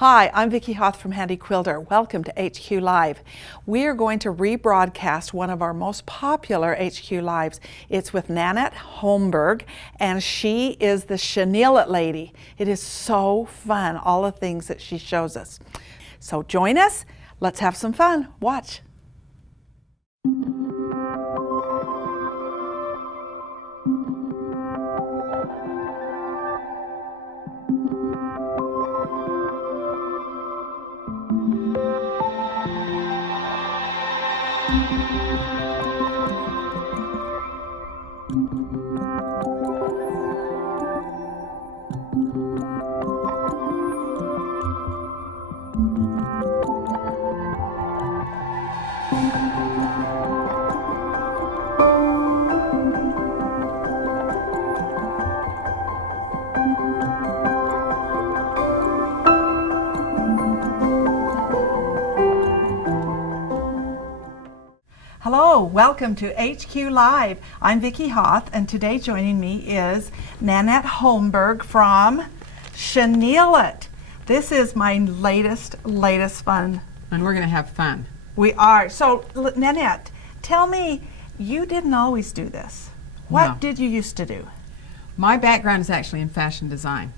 Hi, I'm Vicki Hoth from Handi Quilter. Welcome to HQ Live. We are going to rebroadcast one of our most popular HQ Lives. It's with Nannette Holmberg, and she is the Chenille-It lady. It is so fun, all the things that she shows us. So join us. Let's have some fun. Watch. Hello, welcome to HQ Live. I'm Vicki Hoth, and today joining me is Nannette Holmberg from Chenille-It. This is my latest fun. And we're going to have fun. We are. So, Nannette, tell me, you didn't always do this. What did you used to do? My background is actually in fashion design.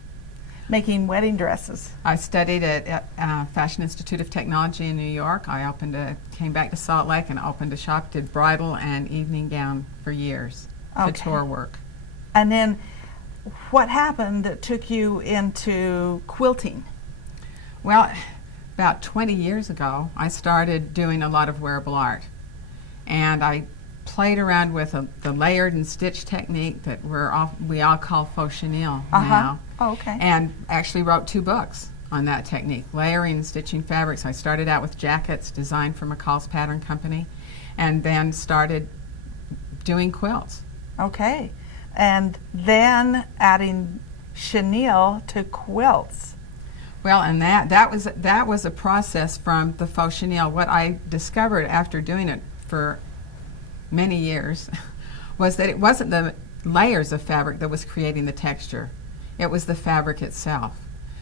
Making wedding dresses. I studied at Fashion Institute of Technology in New York. I came back to Salt Lake and opened a shop, did bridal and evening gown for years, couture work. And then what happened that took you into quilting? Well, about 20 years ago, I started doing a lot of wearable art. And I played around with the layered and stitch technique that we all call faux chenille now. Oh, okay. And actually wrote 2 books on that technique, layering and stitching fabrics. I started out with jackets designed for McCall's Pattern Company, and then started doing quilts. Okay. And then adding chenille to quilts. Well, and that was a process from the faux chenille. What I discovered after doing it for many years was that it wasn't the layers of fabric that was creating the texture. It was the fabric itself.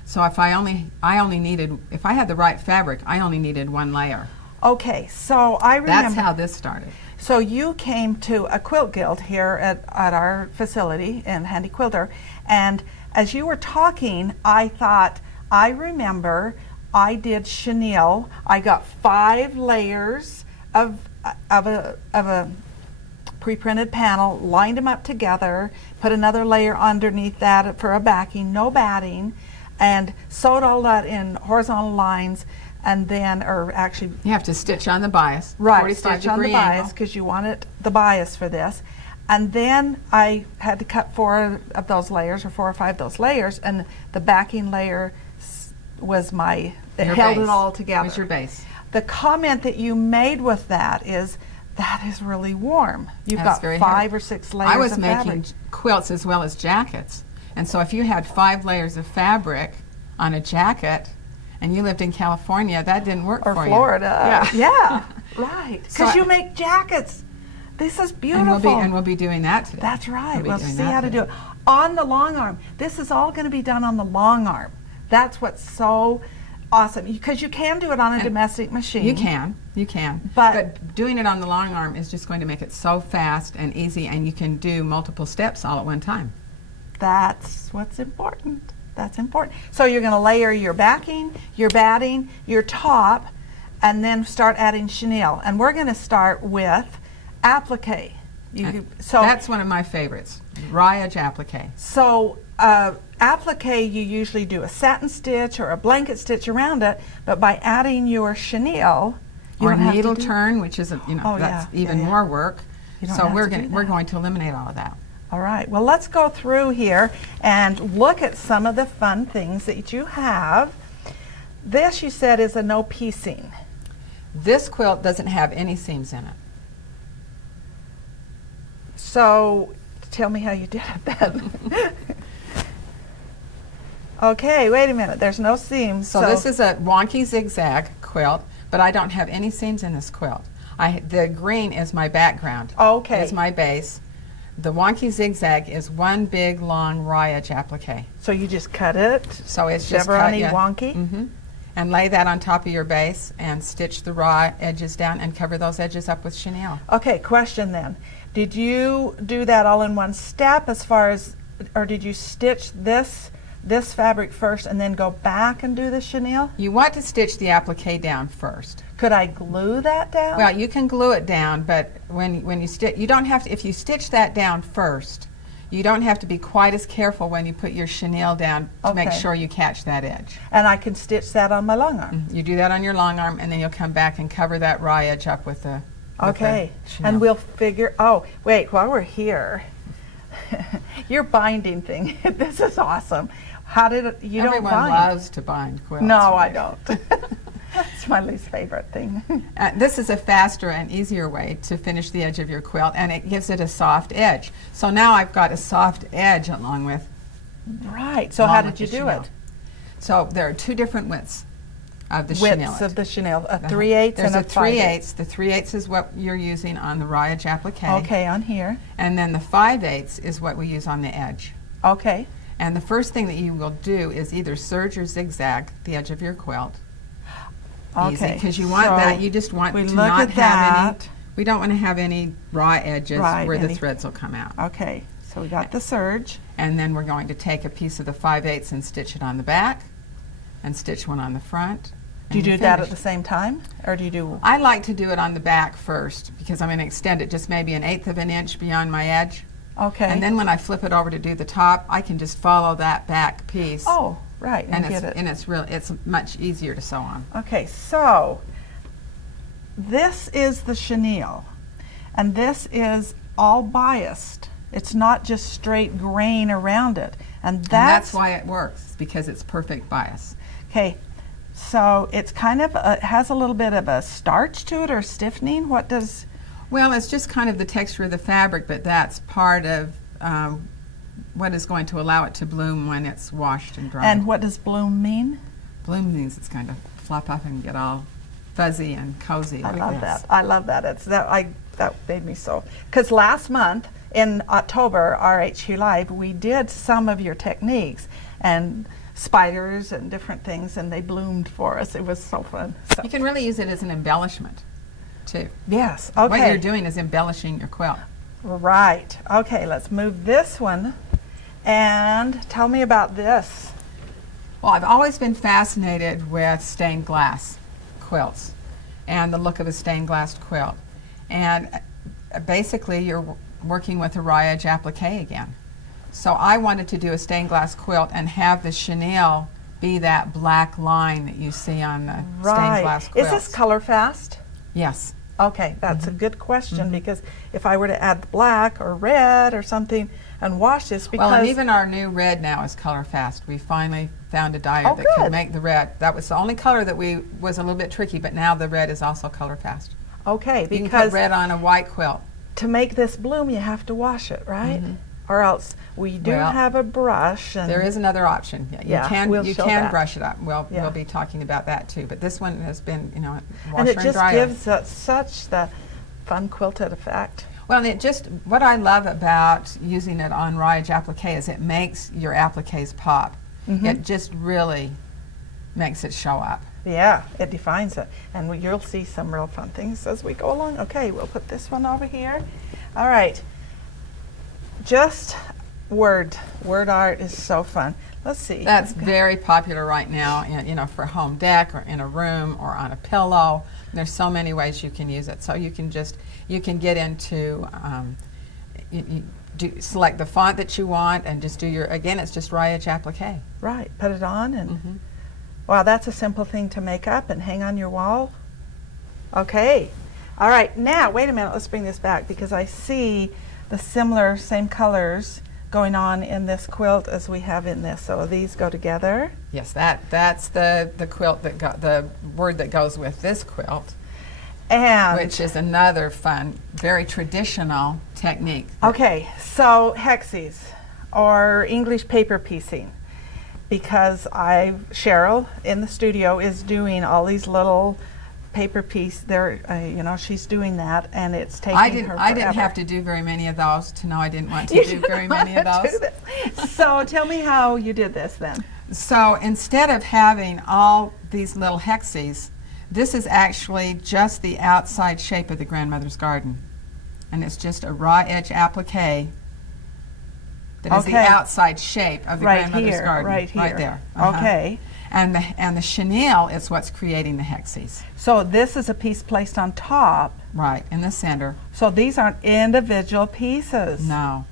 So if I had the right fabric, I only needed 1 layer. Okay, so I remember. That's how this started. So you came to a quilt guild here at our facility in Handi Quilter, and as you were talking, I thought, I remember I did chenille. I got 5 layers of a pre-printed panel, lined them up together, put another layer underneath that for a backing, no batting, and sewed all that in horizontal lines, and then, or actually... You have to stitch on the bias. Right, stitch on the bias, because you want the bias for this. And then I had to cut 4 of those layers, or 4 or 5 of those layers, and the backing layer was it held it all together. It was your base. The comment that you made with that is really warm. You've got 5 or 6 layers of fabric. I was making quilts as well as jackets. And so if you had 5 layers of fabric on a jacket and you lived in California, that didn't work for you. Or Florida. Yeah. Right. Because you make jackets. This is beautiful. And we'll be doing that today. That's right. We'll see how to do it. On the Longarm. This is all going to be done on the Longarm. That's what's so awesome, because you can do it on a domestic machine. You can. But doing it on the Longarm is just going to make it so fast and easy, and you can do multiple steps all at one time. That's what's important. That's important. So you're going to layer your backing, your batting, your top, and then start adding chenille. And we're going to start with applique. So that's one of my favorites, raillage applique. So applique, you usually do a satin stitch or a blanket stitch around it, but by adding your chenille, you don't needle turn, which is that's even more work. So we're going to eliminate all of that. All right. Well, let's go through here and look at some of the fun things that you have. This, you said, is a no piecing. This quilt doesn't have any seams in it. So tell me how you did it then. Okay, wait a minute. There's no seams. So this is a wonky zigzag quilt, but I don't have any seams in this quilt. The green is my background. Okay. It's my base. The wonky zigzag is one big long raillage applique. So you just cut it? So it's just chevron-y cut, wonky? Mm-hmm. and lay that on top of your base and stitch the raw edges down and cover those edges up with chenille. Okay, question then. Did you do that all in one step as far as, or did you stitch this fabric first and then go back and do the chenille? You want to stitch the applique down first. Could I glue that down? Well, you can glue it down, but when you stitch, you don't have to, if you stitch that down first, you don't have to be quite as careful when you put your chenille down to make Okay. sure you catch that edge. And I can stitch that on my long arm. You do that on your long arm, and then you'll come back and cover that raw edge up with the Okay, chenille. and we'll figure, oh, wait, while we're here, your binding thing, this is awesome. How did it, you Everyone don't bind? loves to bind quilts. No, I right? don't. It's my least favorite thing. This is a faster and easier way to finish the edge of your quilt, and it gives it a soft edge. So now I've got a soft edge along with Right, so along how with did you the do chenille. it? So there are two different widths of the chenille. Widths of the chenille, a 3/8 There's and a a 3/8. 5/8. The 3/8 is what you're using on the raw edge applique. Okay, on here. And then the 5/8 is what we use on the edge. Okay, And the first thing that you will do is either serge or zigzag the edge of your quilt. okay. Because you want So that. You just want we to look not at have any. that. We don't want to have any raw edges Right, where the any- threads will come out. Okay, so we got the serge. And then we're going to take a piece of the 5/8 and stitch it on the back, and stitch one on the front. Do you and do that at finish. the same time, or do you do? I like to do it on the back first because I'm going to extend it just maybe 1/8 of an inch beyond my edge. Okay. And then when I flip it over to do the top, I can just follow that back piece. Oh, right, and and get it. it's much easier to sew on. Okay, so this is the chenille, and this is all biased. It's not just straight grain around it, and And that's that's why it works, because it's perfect bias. okay. So it's kind of it has a little bit of a starch to it or stiffening. What does? Well, it's just kind of the texture of the fabric, but that's part of what is going to allow it to bloom when it's washed and dried. And what does bloom mean? Bloom means it's going to flop up and get all fuzzy and cozy I like love this. that. I love that. It's that made me so. Because last month in October, RHU Live, we did some of your techniques and spiders and different things, and they bloomed for us. It was so fun. So. You can really use it as an embellishment, too. Yes. Okay. What you're doing is embellishing your quilt. Right. Okay. Let's move this one, and tell me about this. Well, I've always been fascinated with stained glass quilts and the look of a stained glass quilt. And basically, you're working with a raw edge applique again. So I wanted to do a stained glass quilt and have the chenille be that black line that you see on the stained glass Is quilts. this color fast? Yes. Okay, that's a good question because if I were to add black or red or something and wash this, because Well, and even our new red now is color fast. We finally found a dyer Oh, that good. can make the red. That was the only color that was a little bit tricky, but now the red is also color fast. okay, You can put because red on a white quilt. to make this bloom, you have to wash it, right? Or else we do Well, have a brush. And There is another option. Yeah, Yeah, you can we'll you show can that. brush it up. Yeah. We'll be talking about that too. But this one has been, washer and it just dryer. gives it such the fun quilted effect. Well, and it just what I love about using it on raw edge applique is it makes your appliques pop. It just really makes it show up. Yeah, it defines it. And you'll see some real fun things as we go along. Okay, we'll put this one over here. All right. Just word art is so fun. Let's see. That's very popular right now, for home dec or in a room or on a pillow. There's so many ways you can use it. So you can get into select the font that you want and just do it's just raw edge applique. Right, put it on and wow, that's a simple thing to make up and hang on your wall. Okay. All right, now wait a minute, let's bring this back because I see the same colors going on in this quilt as we have in this. So these go together. Yes, that's the quilt that got the word that goes with this quilt, And which is another fun, very traditional technique. okay, so hexes or English paper piecing, because Cheryl in the studio is doing all these little paper piece. She's doing that, and it's taking I her didn't forever. have to do very many of those to know I didn't want to You do didn't very many of wanna do those. this. So tell me how you did this then. So instead of having all these little hexes, this is actually just the outside shape of the grandmother's garden. And it's just a raw edge applique that is the outside shape of the grandmother's garden. Right here. Right there. Okay. And the chenille is what's creating the hexes. So this is a piece placed on top. Right, in the center. So these aren't individual pieces. No.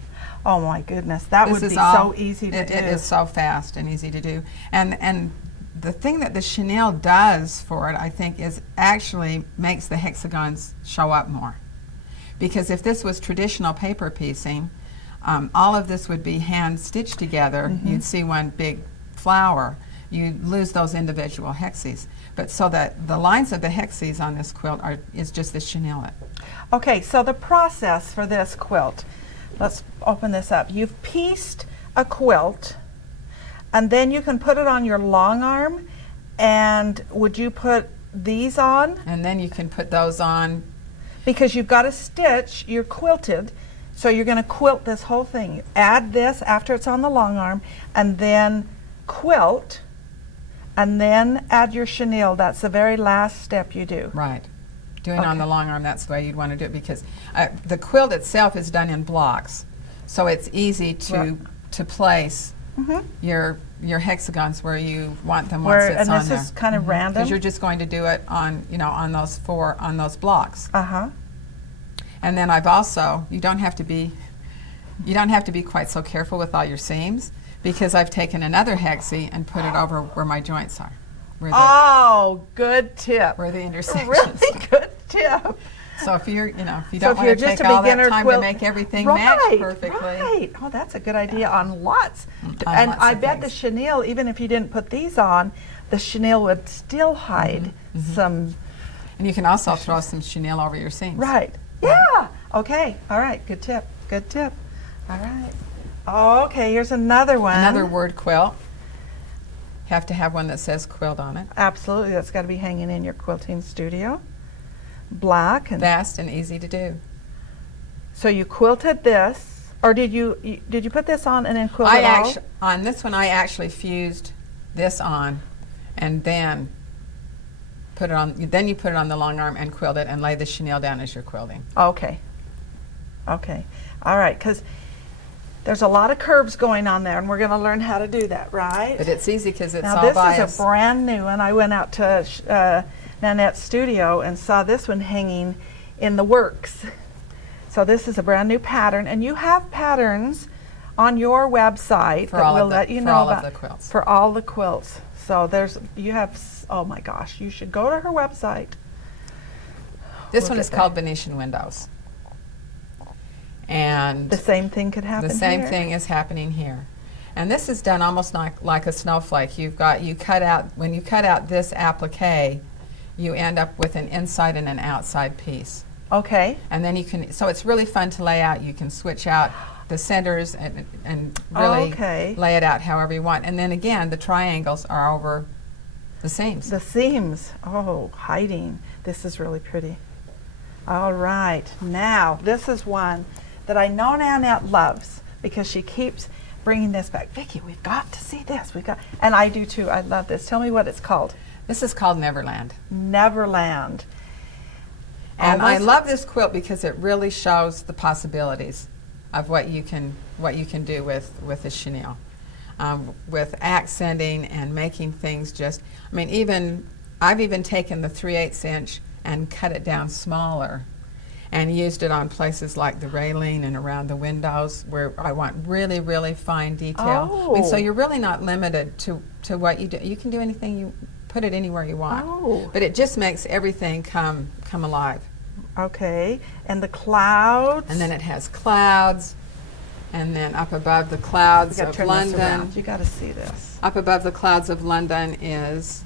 Oh my goodness, that would be so easy to do. It is so fast and easy to do. And the thing that the chenille does for it, I think, is actually makes the hexagons show up more. Because if this was traditional paper piecing, all of this would be hand stitched together. You'd see one big flower. You'd lose those individual hexes. But so that the lines of the hexes on this quilt is just the Chenille-It. Okay, so the process for this quilt, let's open this up. You've pieced a quilt, and then you can put it on your long arm, and would you put these on? And then you can put those on. Because you've got a stitch, you're quilted, so you're going to quilt this whole thing. Add this after it's on the long arm, and then quilt, and then add your chenille. That's the very last step you do. Right. Doing on the long arm, that's the way you'd want to do it, because the quilt itself is done in blocks, so it's easy to place your hexagons where you want them once it's on there. And this is kind of random. Because you're just going to do it on on those blocks. And then I've also you don't have to be quite so careful with all your seams, because I've taken another hexie and put it over where my joints are. Good tip. Where the intersections. Really good tip. So if you're, if you don't want to take all that time to make everything match perfectly. Right. Oh, that's a good idea on lots. And I bet the chenille, even if you didn't put these on, the chenille would still hide some. And you can also throw some chenille over your seams. Right. Yeah. Okay. All right. Good tip. Good tip. All right. Okay. Here's another one. Another word quilt. Have to have one that says quilt on it. Absolutely. That's got to be hanging in your quilting studio. Black and fast and easy to do. So you quilted this, or did you put this on and then quilt it all? On this one, I actually fused this on, and then put it on. Then you put it on the long arm and quilt it, and lay the chenille down as you're quilting. Okay. Okay. All right. Because there's a lot of curves going on there, and we're going to learn how to do that, right? But it's easy because it's now, all bias. This is a brand new, and I went out to Nannette's studio and saw this one hanging in the works. So this is a brand new pattern, and you have patterns on your website that will let you know about all of the quilts. For all the quilts. So you have, oh my gosh, you should go to her website. This one is called Venetian Windows. And the same thing could happen here? The same thing is happening here. And this is done almost like a snowflake. When you cut out this applique, you end up with an inside and an outside piece. Okay. And then so it's really fun to lay out. You can switch out the centers and really lay it out however you want. And then again, the triangles are over the seams. The seams, hiding. This is really pretty. All right, now this is one that I know Nannette loves because she keeps bringing this back. Vicki, we've got to see this. And I do too. I love this. Tell me what it's called. This is called Neverland. Neverland. And I love this quilt because it really shows the possibilities of what you can do with the chenille, with accenting and making things I've even taken the 3/8 inch and cut it down smaller and used it on places like the railing and around the windows where I want really, really fine detail. So you're really not limited to what you do. You can do anything put it anywhere you want. But it just makes everything come alive. Okay, and the clouds. And then it has clouds, and then up above the clouds of London. You got to see this. Up above the clouds of London is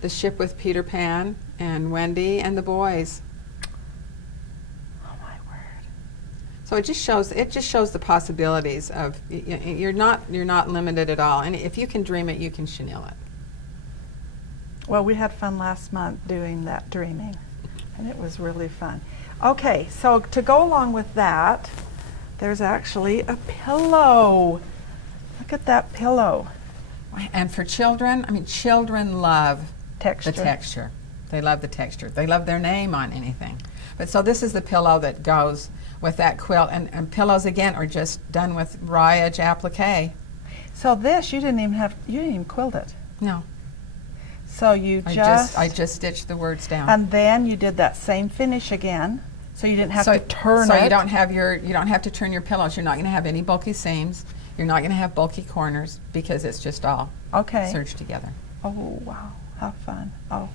the ship with Peter Pan and Wendy and the boys. Oh my word! So it just shows the possibilities of you're not limited at all. And if you can dream it, you can chenille it. Well, we had fun last month doing that dreaming, and it was really fun. Okay, so to go along with that, there's actually a pillow. Look at that pillow. And for children, children love texture. The texture. They love the texture. They love their name on anything. But so this is the pillow that goes with that quilt. And pillows, again, are just done with raw edge applique. So this, you didn't even quilt it. No. So you I just stitched the words down. And then you did that same finish again. So you didn't have to turn it. So you don't have to turn your pillows. You're not going to have any bulky seams. You're not going to have bulky corners because it's just all serged together. Oh, wow. How fun. Oh.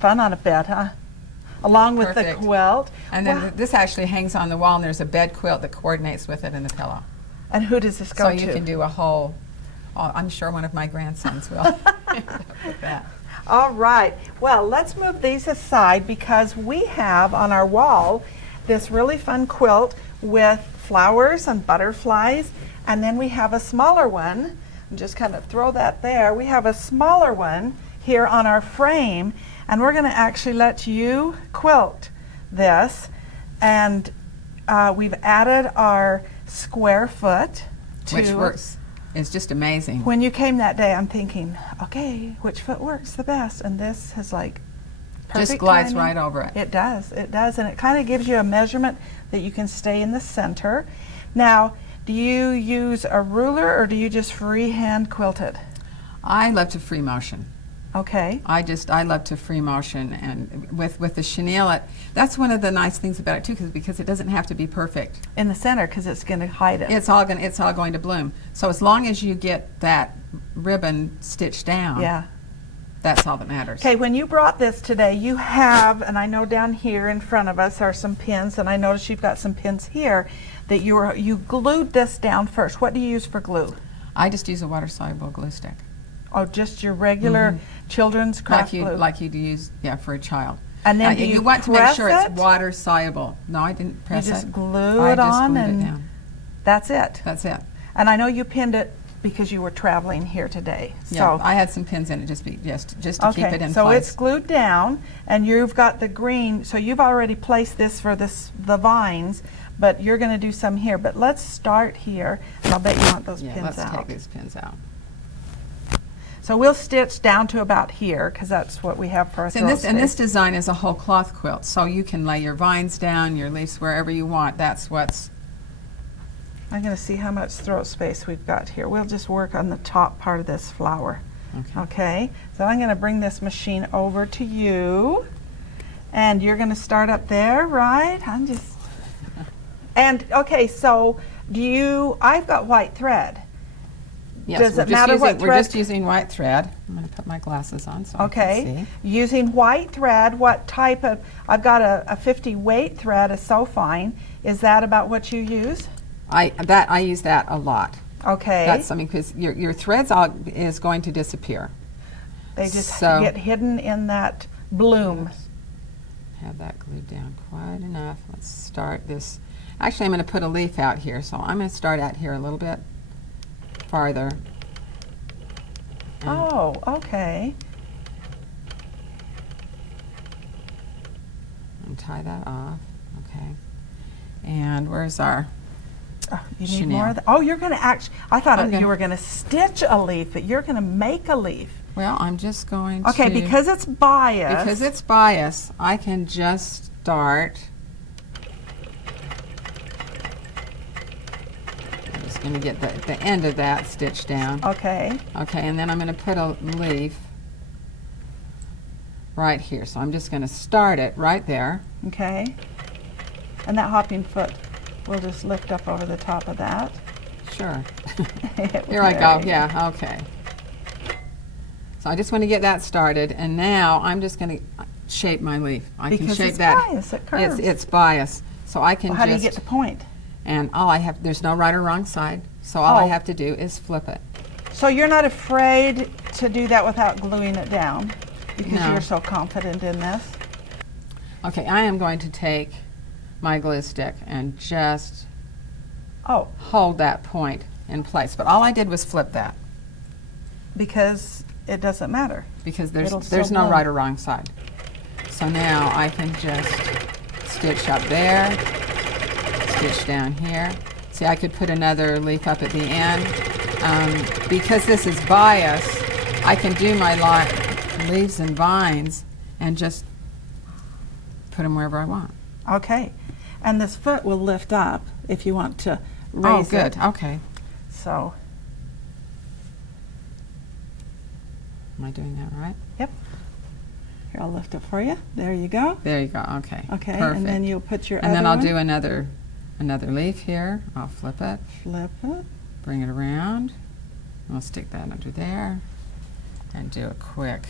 Fun on a bed, huh? Along with the quilt. And then this actually hangs on the wall, and there's a bed quilt that coordinates with it and the pillow. And who does this go to? So you can do a whole, I'm sure one of my grandsons will. With that. All right. Well, let's move these aside because we have on our wall this really fun quilt with flowers and butterflies. And then we have a smaller one. And just kind of throw that there. We have a smaller one here on our frame. And we're going to actually let you quilt this. And we've added our square foot to which works. It's just amazing. When you came that day, I'm thinking, okay, which foot works the best? And this has like perfect just glides timing. right over it. It does, and it kind of gives you a measurement that you can stay in the center. Now, do you use a ruler or do you just freehand quilt it? I love to free motion. Okay. I love to free motion, and with the Chenille-It, that's one of the nice things about it too, because it doesn't have to be perfect in the center because it's going to hide it. It's all going to bloom. So as long as you get that ribbon stitched down, yeah, that's all that matters. Okay, when you brought this today, you have, and I know down here in front of us are some pins, and I noticed you've got some pins here that you glued this down first. What do you use for glue? I just use a water-soluble glue stick. Oh, just your regular children's craft glue? Like you'd use, for a child. And then do you want to make sure press it's water soluble. No, I didn't press it. You just glue it on and that's it? That's it. And I know you pinned it because you were traveling here today. Yeah, so I had some pins in it just to keep it in place. So it's glued down, and you've got the green. So you've already placed this for the vines, but you're going to do some here. But let's start here. And I'll bet you want those pins out. Yeah, let's take these pins out. So we'll stitch down to about here because that's what we have for our throat space. And this design is a whole cloth quilt, so you can lay your vines down, your leaves wherever you want. That's what's... I'm going to see how much throat space we've got here. We'll just work on the top part of this flower. Okay. So I'm going to bring this machine over to you, and you're going to start up there, right? And okay, so I've got white thread. Yes, does it matter what thread? We're just using white thread. I'm going to put my glasses on so I can see. Using white thread, what type of, I've got a 50 weight thread, a so fine. Is that about what you use? I use that a lot. Okay. That's something, because your threads is going to disappear. They just get hidden in that bloom. Have that glued down quite enough. Let's start this. Actually, I'm going to put a leaf out here, so I'm going to start out here a little bit farther. Oh, okay. And tie that off. Okay. And where's our you need more of that? Oh, you're going to actually, I thought you were going to stitch a leaf, but you're going to make a leaf. Well, I'm just going to... Okay, because it's bias. Because it's bias, I can just start... I'm just going to get the end of that stitched down. Okay. Okay, and then I'm going to put a leaf right here. So I'm just going to start it right there. Okay. And that hopping foot will just lift up over the top of that. Sure. Here I go. Yeah, okay. So I just want to get that started, and now I'm just going to shape my leaf. I can shape that. Bias, it curves. It's bias. So I can how do you get the point? And there's no right or wrong side, so all I have to do is flip it. So you're not afraid to do that without gluing it down because No. you're so confident in this? Okay, I am going to take my glue stick and just hold that point in place. But all I did was flip that. Because it doesn't matter. Because there's no right or wrong side. So now I can just stitch up there, stitch down here. See, I could put another leaf up at the end. Because this is bias, I can do my line. leaves and vines and just put them wherever I want. Okay. And this foot will lift up if you want to raise it. Oh, good. Okay. So, Am I doing that right? yep. Here, I'll lift it for you. There you go. There you go. Okay. Okay, Perfect. and then you'll put your And other then I'll one. do another leaf here. I'll flip it, Flip it. bring it around. And I'll stick that under there and do a quick.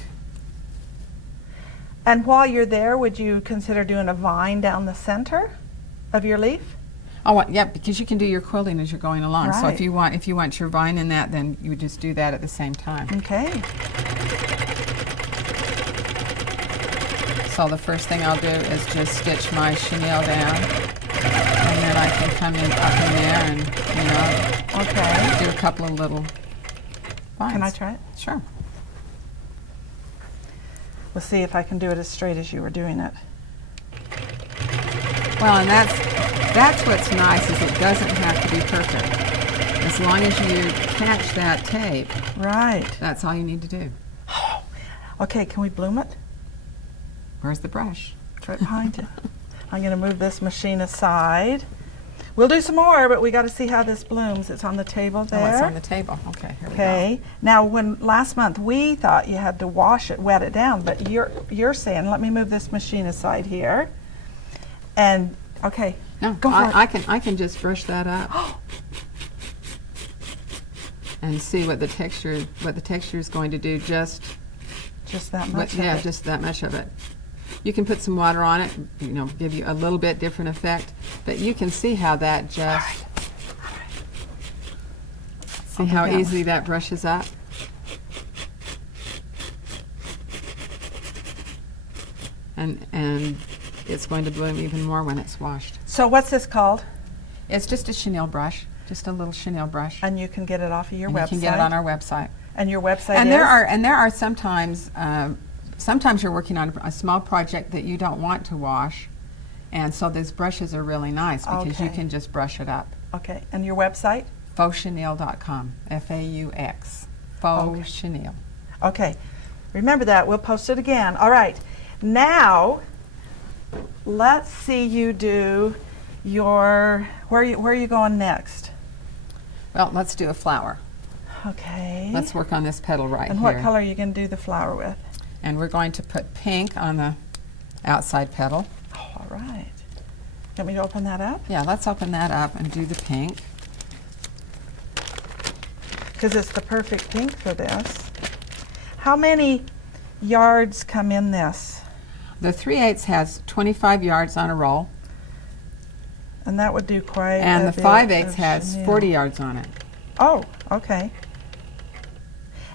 And while you're there, would you consider doing a vine down the center of your leaf? Oh, yeah, because you can do your quilting as you're going along. So Right. if you want your vine in that, then you would just do that at the same time. Okay. So the first thing I'll do is just stitch my chenille down, and then I can come in up in there and Okay. do a couple of little vines. Can I try it? Sure. We'll see if I can do it as straight as you were doing it. Well, and that's what's nice, is it doesn't have to be perfect. As long as you catch that tape, Right. that's all you need to do. Okay, can we bloom it? Where's the brush? It's right behind you. I'm going to move this machine aside. We'll do some more, but we got to see how this blooms. It's on the table there. Oh, it's on the table. Okay, here we go. Okay. Now, when last month we thought you had to wash it, wet it down, but you're saying, let me move this machine aside here. And okay, No, go for it. I can just brush that up and see what the texture is going to do. Just that much. yeah, of it. just that much of it. You can put some water on it, give you a little bit different effect, but you can see how that just see how Okay. easily that brushes up. And it's going to bloom even more when it's washed. So what's this called? It's just a chenille brush, just a little chenille brush. And you can get it off of your And website. you can get it on our website. And your website And is? there are sometimes sometimes you're working on a small project that you don't want to wash, and so these brushes are really nice because you Okay. can just brush it up. Okay. And your website? Fauxchenille.com. F-A-U-X. Faux chenille. Okay. Remember that. We'll post it again. All right. Now, let's see you do your, where are you going next? Well, let's do a flower. Okay. Let's work on this petal right And here. what color are you going to do the flower with? And we're going to put pink on the outside petal. Oh, all right. Want me to open that up? Yeah, let's open that up and do the pink. Because it's the perfect pink for this. How many yards come in this? The 3/8 has 25 yards on a roll, And that would do quite and a the bit 5/8 of has chenille. 40 yards on it. Oh, okay.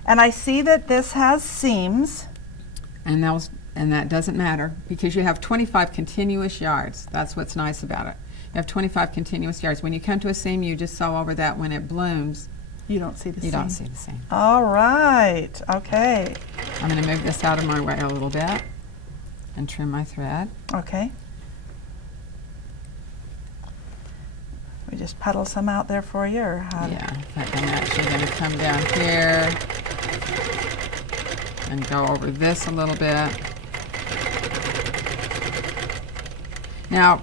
And I see that this has seams. And that doesn't matter because you have 25 continuous yards. That's what's nice about it. You have 25 continuous yards. When you come to a seam, you just sew over that. When it blooms, You don't see the you seam. don't see the seam. All right. Okay. I'm going to move this out of my way a little bit and trim my thread. Okay. We just petal some out there for you, or how? Yeah, in fact, I'm actually going to come down here and go over this a little bit. Now,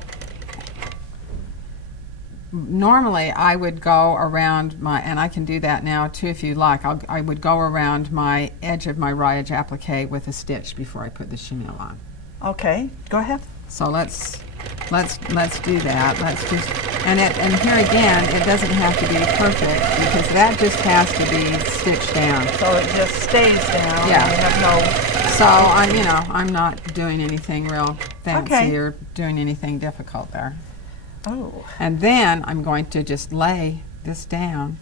normally I would go around my, and I can do that now too if you like, I would go around my edge of my raw edge applique with a stitch before I put the chenille on. Okay. Go ahead. So let's do that. Let's just, and here again, it doesn't have to be perfect because that just has to be stitched down. So it just stays down. Yeah. You have no. So I'm not doing anything real fancy Okay. or doing anything difficult there. Oh. And then I'm going to just lay this down.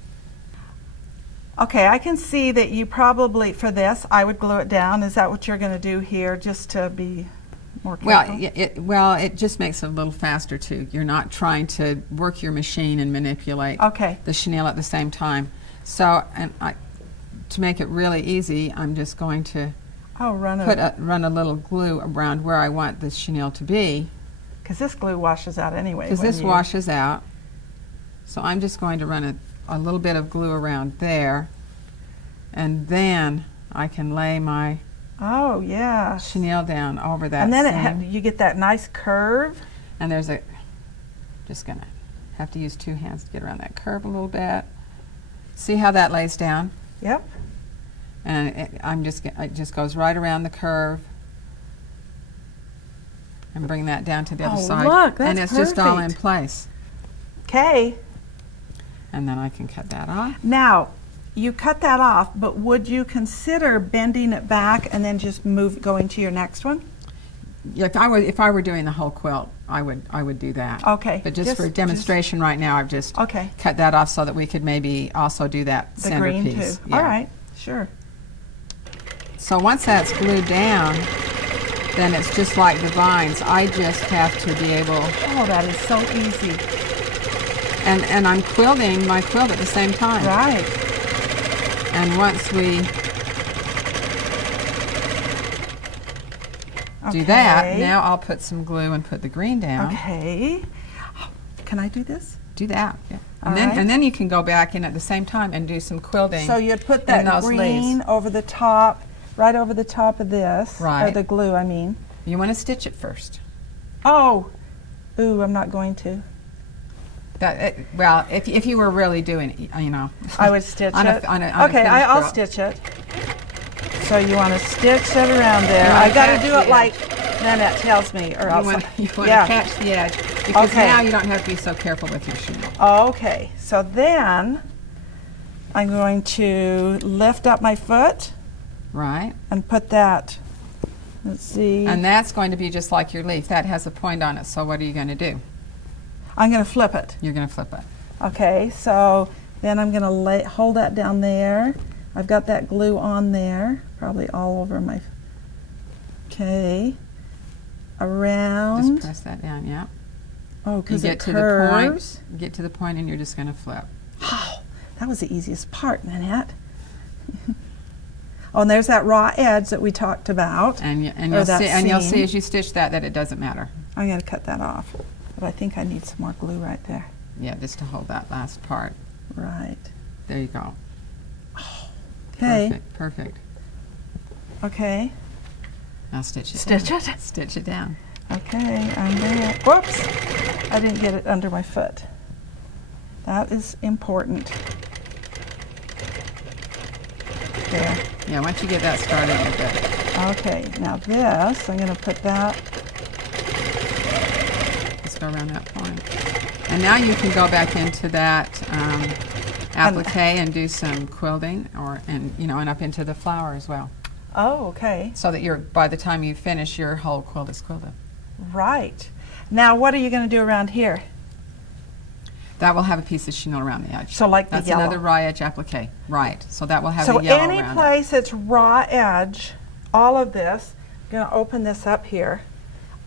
Okay, I can see that you probably, for this, I would glue it down. Is that what you're going to do here, just to be more careful? Well, it just makes it a little faster too. You're not trying to work your machine and manipulate Okay. the chenille at the same time. So, to make it really easy, I'm just going to Oh, run run a little glue around where I want the chenille to be. because this glue washes out anyway. Because when this you- washes out. So I'm just going to run a little bit of glue around there, and then I can lay my Oh, yeah. chenille down over that And then seam. you get that nice curve. And there's a, just gonna have to use 2 hands to get around that curve a little bit. See how that lays down? Yep. And it just goes right around the curve. And bring that down to the other side. Look, that's and it's just all in perfect. place. Okay. And then I can cut that off. Now, you cut that off, but would you consider bending it back and then just going to your next one? Yeah, if I were doing the whole quilt, I would do that. Okay. But just for demonstration right now, I've just Okay. cut that off so that we could maybe also do that The green centerpiece. too. Yeah. All right. Sure. So once that's glued down, then it's just like the vines. I just have to be able, Oh, that is so easy. and I'm quilting my quilt at the same time. Right. And once we do that, Okay. now I'll put some glue and put the green down. Okay. Can I do this? Do that. Yeah. All And right. then you can go back in at the same time and do some quilting. So you'd put in that those green leaves. over the top, right over the top of this. Or Right. the glue, I mean. You want to stitch it first. Oh. Ooh, I'm not going to. Well, if you were really doing it, you know. I would stitch on it. on a Okay, finished I'll quilt. stitch it. So you want to stitch it around there. You wanna I got to catch do the it like Nannette tells me, or else. You want yeah. to catch the edge because Okay. now you don't have to be so careful with your chenille. Okay, so then I'm going to lift up my foot Right. and put that. Let's see. And that's going to be just like your leaf. That has a point on it. So what are you going to do? I'm going to flip it. You're going to flip it. Okay, so then I'm going to hold that down there. I've got that glue on there, probably all over my. Okay, around. Just press that down. Yeah. Oh, You because get it to curves. the point. Get to the point, and you're just going to flip. Oh, that was the easiest part, Nannette. Oh, and there's that raw edge that we talked about. And Or you'll that see. And you'll see seam. as you stitch that it doesn't matter. I'm going to cut that off, but I think I need some more glue right there. Yeah, just to hold that last part. Right. There you go. Okay. Perfect. Perfect. Okay. Now stitch it. Stitch down. it. Stitch it down. Okay, I'm there. Whoops! I didn't get it under my foot. That is important. There. Yeah. Once you get that started, you're good. Okay, now this, I'm going to put that. Just go around that point. And now you can go back into that applique and do some quilting, and up into the flower as well. Oh, okay. So that by the time you finish, your whole quilt is quilted. Right. Now, what are you going to do around here? That will have a piece of chenille around the edge. So like the That's yellow. another raw edge applique. Right. So that will have So a yellow any around place that's raw edge, all of this, I'm going to open this up here,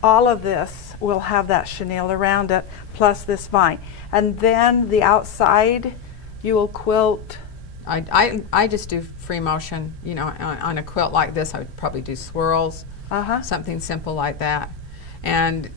all of this will have that chenille around it, plus this vine. And then the outside, you will quilt. I just do free motion. On a quilt like this, I would probably do swirls, something simple like that. And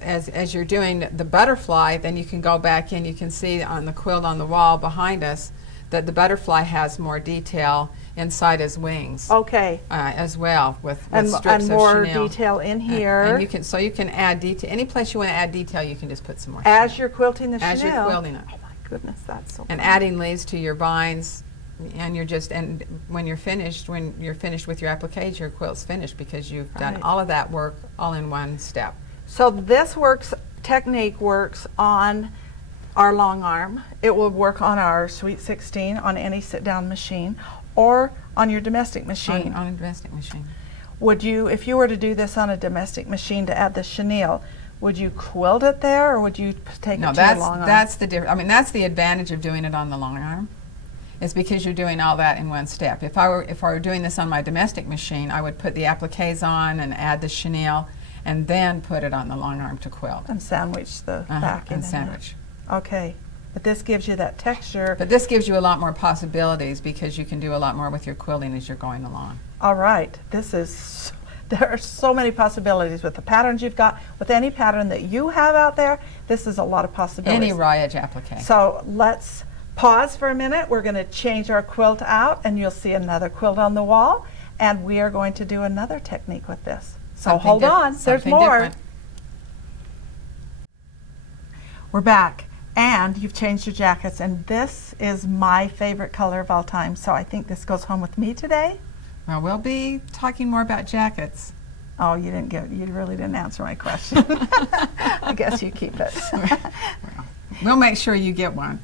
as you're doing the butterfly, then you can go back in. You can see on the quilt on the wall behind us that the butterfly has more detail inside his wings. Okay. As well with And strips of more chenille. detail in here. And you can add detail. Any place you want to add detail, you can just put some more. As chenille. you're quilting the As chenille. you're quilting it. Oh my goodness, that's so And fun. adding leaves to your vines, and when you're finished with your appliques, your quilt's finished because you've done Right. all of that work all in one step. So this technique works on our long arm. It will work on our Sweet 16 on any sit-down machine or on your domestic machine. On a domestic machine. Would you, if you were to do this on a domestic machine to add the chenille, would you quilt it there or would you take No, it to your long arm? that's the difference. I mean, that's the advantage of doing it on the long arm. Is because you're doing all that in one step. If I were doing this on my domestic machine, I would put the appliques on and add the chenille, and then put it on the long arm to quilt. And sandwich the back and in sandwich. Okay, but this gives you that texture. But this gives you a lot more possibilities because you can do a lot more with your quilting as you're going along. All right, there are so many possibilities with the patterns you've got. With any pattern that you have out there, this is a lot of possibilities. Any raw edge applique. So let's pause for a minute. We're going to change our quilt out and you'll see another quilt on the wall. And we are going to do another technique with this. So Something hold on, there's something more. different. We're back, and you've changed your jackets, and this is my favorite color of all time, so I think this goes home with me today. Well, we'll be talking more about jackets. Oh, you really didn't answer my question. I guess you keep it. We'll make sure you get one.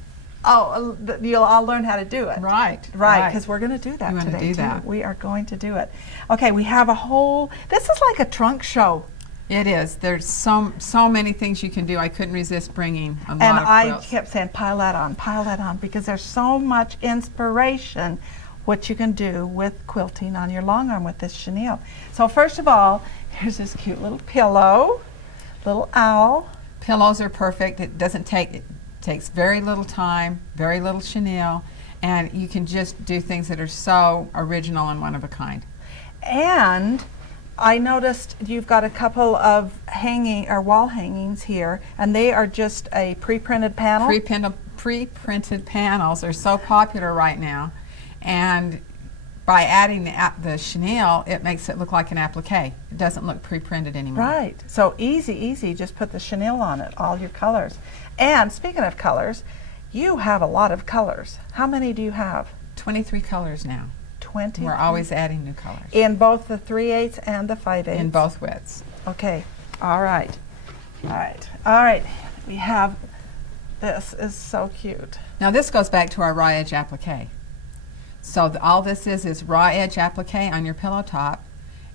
Oh, you'll all learn how to do it. Right. Right, because we're going to do that You wanna today, do too. that. We are going to do it. Okay, we have a whole, this is like a trunk show. It is. There's so many things you can do. I couldn't resist bringing a lot And of I quilts. kept saying, pile that on, because there's so much inspiration what you can do with quilting on your long arm with this chenille. So first of all, here's this cute little pillow, little owl. Pillows are perfect. It takes very little time, very little chenille, and you can just do things that are so original and one of a kind. And I noticed you've got a couple of hanging or wall hangings here, and they are just a pre-printed panel. Pre-printed panels are so popular right now, and by adding the chenille, it makes it look like an applique. It doesn't look pre-printed anymore. Right. So easy. Just put the chenille on it, all your colors. And speaking of colors, you have a lot of colors. How many do you have? 23 colors now. 20? We're always adding new colors. In both the 3/8 and the 5/8? In both widths. Okay. All right. We have, this is so cute. Now this goes back to our raw edge applique. So all this is raw edge applique on your pillow top,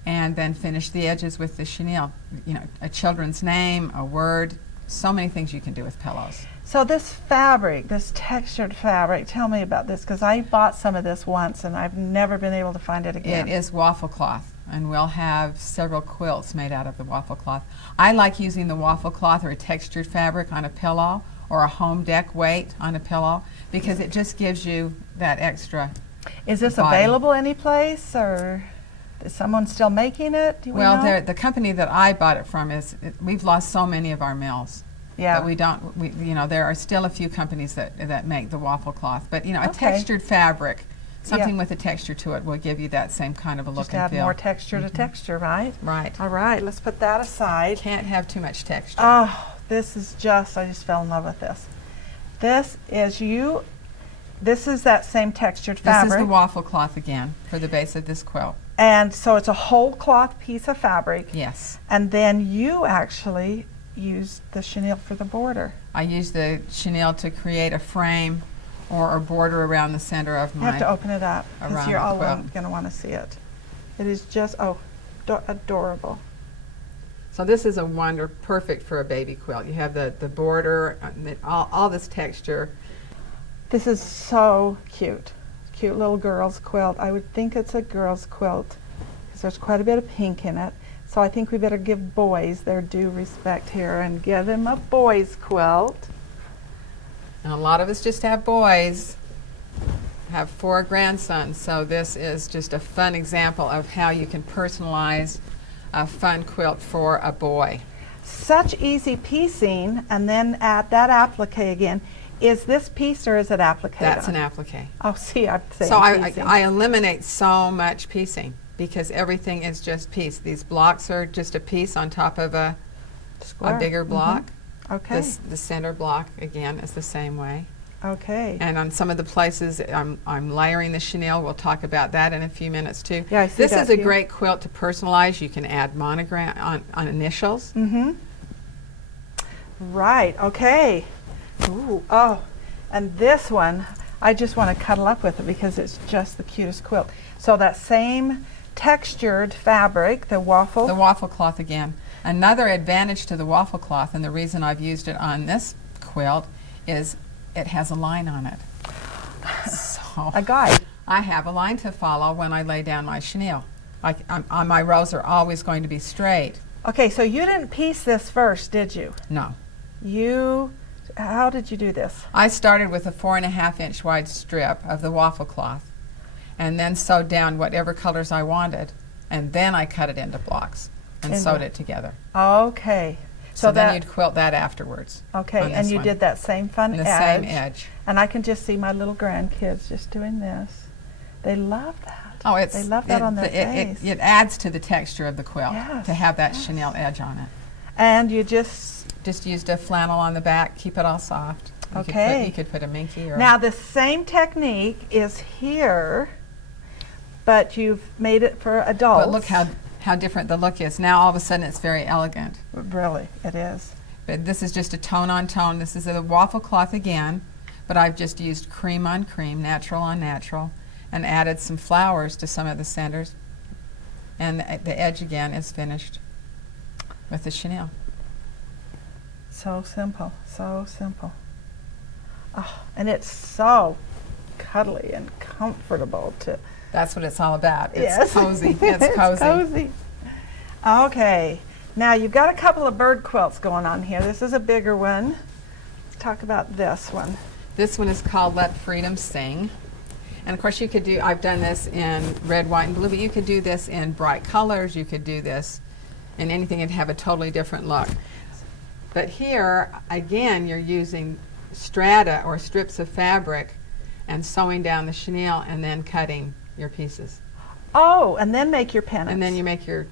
and then finish the edges with the chenille. You know, a children's name, a word, so many things you can do with pillows. So this fabric, this textured fabric, tell me about this, because I bought some of this once and I've never been able to find it again. It is waffle cloth, and we'll have several quilts made out of the waffle cloth. I like using the waffle cloth or a textured fabric on a pillow or a home deck weight on a pillow, because it just gives you that extra. Is this body. available any place, or is someone still making it? Do we know? The company that I bought it from we've lost so many of our mills. Yeah. That there are still a few companies that make the waffle cloth, but a Okay. textured fabric, something Yeah. with a texture to it, will give you that same kind of a look Just and add feel. more texture to texture, right? Right. All right, let's put that aside. Can't have too much texture. Oh, this is I just fell in love with this. This is that same textured fabric. This is the waffle cloth again for the base of this quilt. And so it's a whole cloth piece of fabric. Yes. And then you actually use the chenille for the border. I use the chenille to create a frame or a border around the center of You my. have to open it up because around you're the all quilt. going to want to see it. It is just, adorable. So this is perfect for a baby quilt. You have the border, all this texture. This is so cute. Cute little girl's quilt. I would think it's a girl's quilt because there's quite a bit of pink in it. So I think we better give boys their due respect here and give them a boys quilt. And a lot of us just have boys. Have 4 grandsons, so this is just a fun example of how you can personalize a fun quilt for a boy. Such easy piecing, and then add that applique again. Is this piece or is it applique? That's an applique. Oh, see, I'm saying So piecing. I eliminate so much piecing because everything is just piece. These blocks are just a piece on top of a Square. bigger block. Okay. The center block, again, is the same way. Okay. And on some of the places, I'm layering the chenille. We'll talk about that in a few minutes, too. Yeah, I see This that is a too. great quilt to personalize. You can add monogram on initials. Mm-hmm. Right, okay. Ooh, oh, and this one, I just want to cuddle up with it because it's just the cutest quilt. So that same textured fabric, the waffle. The waffle cloth again. Another advantage to the waffle cloth, and the reason I've used it on this quilt, is it has a line on it. So A guide. I have a line to follow when I lay down my chenille. My rows are always going to be straight. Okay, so you didn't piece this first, did you? No. How did you do this? I started with a 4.5 inch wide strip of the waffle cloth and then sewed down whatever colors I wanted, and then I cut it into blocks and sewed it together. Okay. So then you'd quilt that afterwards. Okay, on and this you one. did that same fun The edge. same edge. And I can just see my little grandkids just doing this. They love that. Oh, it's They love that on their face. It adds to the texture of the quilt Yes, to have that yes. chenille edge on it. And you just Just used a flannel on the back, keep it all soft. Okay. You could put a minky or now the same technique is here, but you've made it for adults. but look how different the look is. Now all of a sudden it's very elegant. Really, it is. But this is just a tone on tone. This is a waffle cloth again, but I've just used cream on cream, natural on natural, and added some flowers to some of the centers. And the edge again is finished with the chenille. So simple, so simple. Oh, and it's so cuddly and comfortable to. That's what it's all about. It's Yes. cozy. It's It's cozy. cozy. Okay, now you've got a couple of bird quilts going on here. This is a bigger one. Let's talk about this one. This one is called Let Freedom Sing. And of course you could do, I've done this in red, white, and blue, but you could do this in bright colors. You could do this in anything and have a totally different look. But here, again, you're using strata or strips of fabric and sewing down the chenille and then cutting your pieces. Oh, and then make your pennants. And then you make your,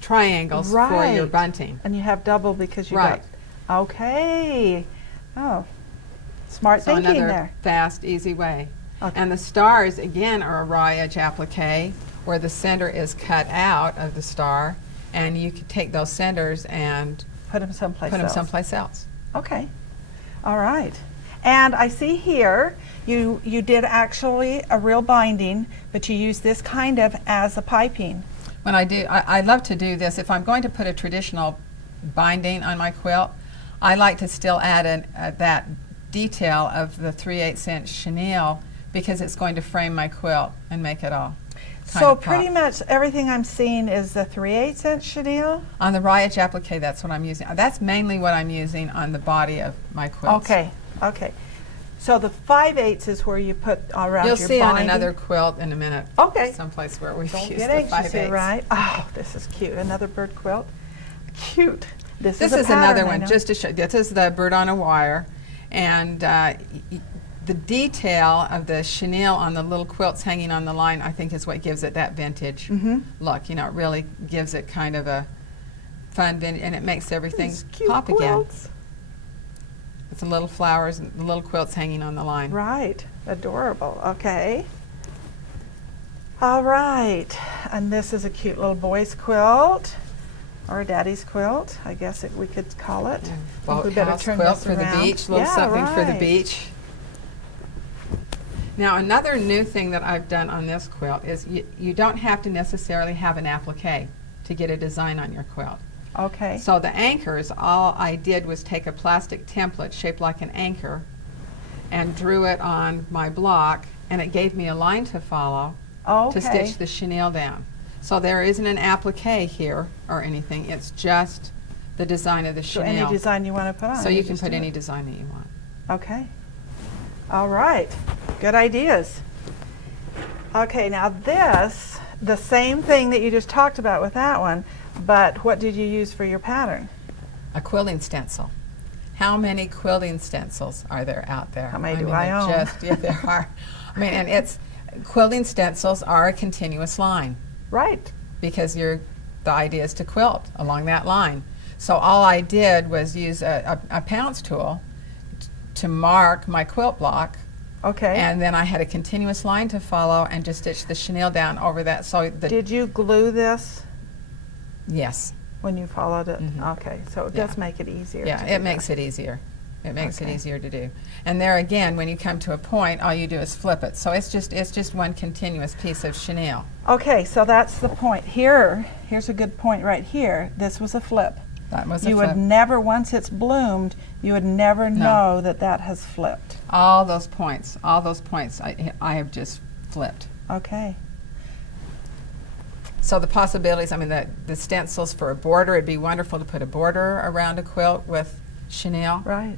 triangles for your Right. bunting. And you have double because you Right. got. Okay. Oh, smart So thinking another there. fast, easy way. Okay. And the stars, again, are a raw edge applique where the center is cut out of the star, and you could take those centers and Put them someplace put them else. someplace else. Okay. All right. And I see here you did actually a real binding, but you use this kind of as a piping. When I love to do this. If I'm going to put a traditional binding on my quilt, I like to still add that detail of the 3/8 inch chenille because it's going to frame my quilt and make it all kind So of pop. pretty much everything I'm seeing is the 3/8 inch chenille. On the raw edge applique, that's what I'm using. That's mainly what I'm using on the body of my quilts. Okay. Okay. So the 5/8 is where you put around You'll your see on binding. another quilt in a minute. Okay. Someplace where we've Don't used get the anxious 5/8. here, right? Oh, this is cute. Another bird quilt. Cute. This This is a is another pattern, I one, know. just to show. This is the bird on a wire, and the detail of the chenille on the little quilts hanging on the line, I think, is what gives it that vintage Mhm. look. You know, it really gives it kind of a fun vintage, and it makes everything These cute pop again. quilts. With the little flowers and the little quilts hanging on the line. Right. Adorable. Okay. All right. And this is a cute little boy's quilt. Or a daddy's quilt, I guess we could call it. I think we better Boathouse turn quilt this for the around. beach, little Yeah, something for the right. beach. Now another new thing that I've done on this quilt is you don't have to necessarily have an applique to get a design on your quilt. Okay. So the anchors, all I did was take a plastic template shaped like an anchor and drew it on my block, and it gave me a line to follow Okay. to stitch the chenille down. So there isn't an applique here or anything, it's just the design of the So chenille. any design you want to put on. So you can just put do any it. design that you want. Okay. All right. Good ideas. Okay, now this, the same thing that you just talked about with that one, but what did you use for your pattern? A quilting stencil. How many quilting stencils are there out there? How many do mean, I there own? Yeah, there are. I mean, and it's, quilting stencils are a continuous line Right. because the idea is to quilt along that line. So all I did was use a pounce tool to mark my quilt block, Okay. and then I had a continuous line to follow and just stitch the chenille down over that. So Did you glue this yes. when you followed it? Mhm. Okay, so it Yeah. does make it easier. Yeah, to it do makes that. it easier. It makes Okay. it easier to do. And there again, when you come to a point, all you do is flip it. So it's just one continuous piece of chenille. Okay, so that's the point. Here's a good point right here. This was a flip. That was You a flip. would never, once it's bloomed, you would never No. know that that has flipped. all those points, I have just flipped. Okay. So the possibilities, I mean, the stencils for a border, it'd be wonderful to put a border around a quilt with chenille. Right.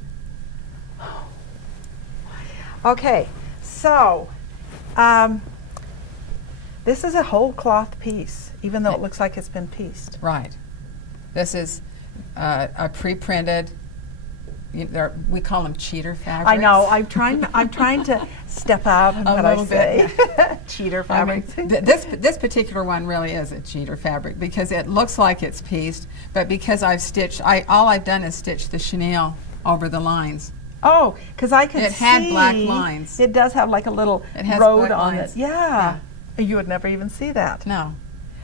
Okay, so this is a whole cloth piece, even though it looks like it's been pieced. Right. This is a pre-printed we call them cheater fabrics. I know. I'm trying to step out of what I say. Cheater fabrics. This particular one really is a cheater fabric because it looks like it's pieced, but because I've stitched, all I've done is stitch the chenille over the lines. Oh, because I can see. It had black lines. It does have like a little road on it. Yeah. You would never even see that. No.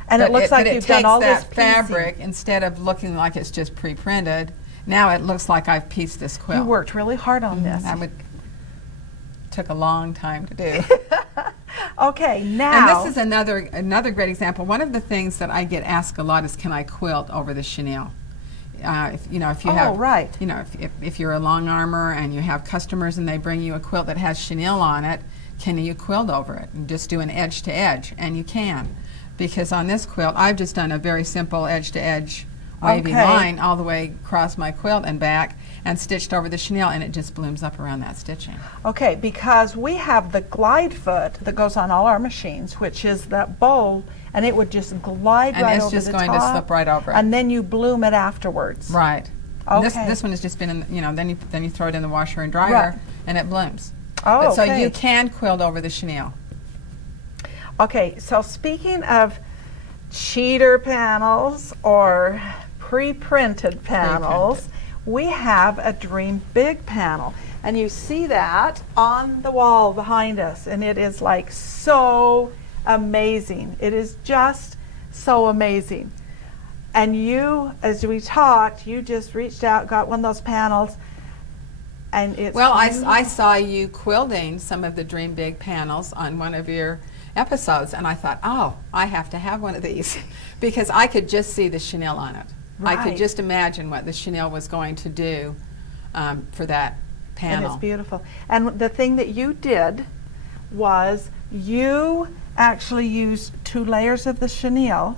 And it looks like you've done all this piecing. Fabric, instead of looking like it's just pre-printed, now it looks like I've pieced this quilt. You worked really hard on this. Took a long time to do. Okay, now. And this is another great example. One of the things that I get asked a lot is, can I quilt over the chenille? If you have, right. If you're a longarmer and you have customers and they bring you a quilt that has chenille on it, can you quilt over it and just do an edge to edge? And you can, because on this quilt I've just done a very simple edge to edge wavy line all the way across my quilt and back, and stitched over the chenille, and it just blooms up around that stitching. Okay, because we have the glide foot that goes on all our machines, which is that bowl, and it would just glide right over the top. And it's just going to slip right over it. And then you bloom it afterwards. Right. Okay. This one has just been in, then you throw it in the washer and dryer, right. and it blooms. Oh, but so okay. you can quilt over the chenille. Okay, so speaking of cheater panels or pre-printed panels, we have a Dream Big panel, and you see that on the wall behind us, and it is like so amazing. It is just so amazing. And you, as we talked, you just reached out, got one of those panels, and it's well, I saw you quilting some of the Dream Big panels on one of your episodes, and I thought, oh, I have to have one of these because I could just see the chenille on it. Right. I could just imagine what the chenille was going to do for that panel. And it's beautiful. And the thing that you did was you actually used 2 layers of the chenille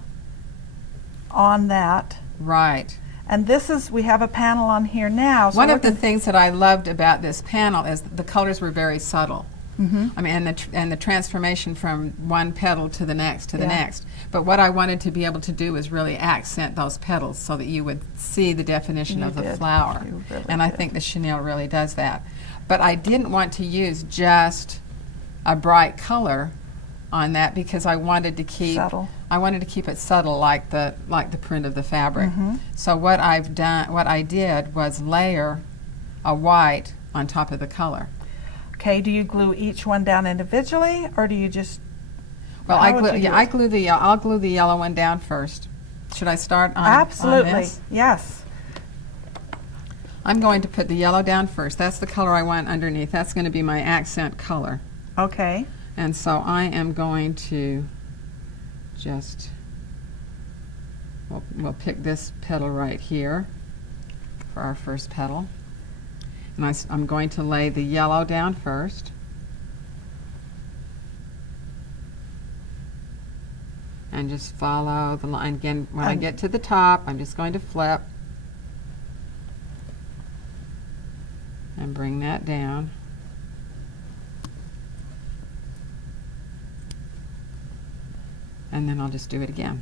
on that. Right. And we have a panel on here now. So one of the things that I loved about this panel is the colors were very subtle. Mm-hmm. I mean, and the transformation from one petal to the next to the next. But what I wanted to be able to do was really accent those petals so that you would see the definition of the flower. Really and I think the chenille really does that. But I didn't want to use just a bright color on that because I wanted to keep subtle. I wanted to keep it subtle, like the print of the fabric. Mm-hmm. So what I did was layer a white on top of the color. Okay, do you glue each one down individually, or do you just? Well, I'll glue the yellow one down first. Should I start on Absolutely, on this? Yes. I'm going to put the yellow down first. That's the color I want underneath. That's going to be my accent color. Okay. And so I am going to we'll pick this petal right here for our first petal. And I'm going to lay the yellow down first. And just follow the line. Again, when I get to the top, I'm just going to flip and bring that down. And then I'll just do it again.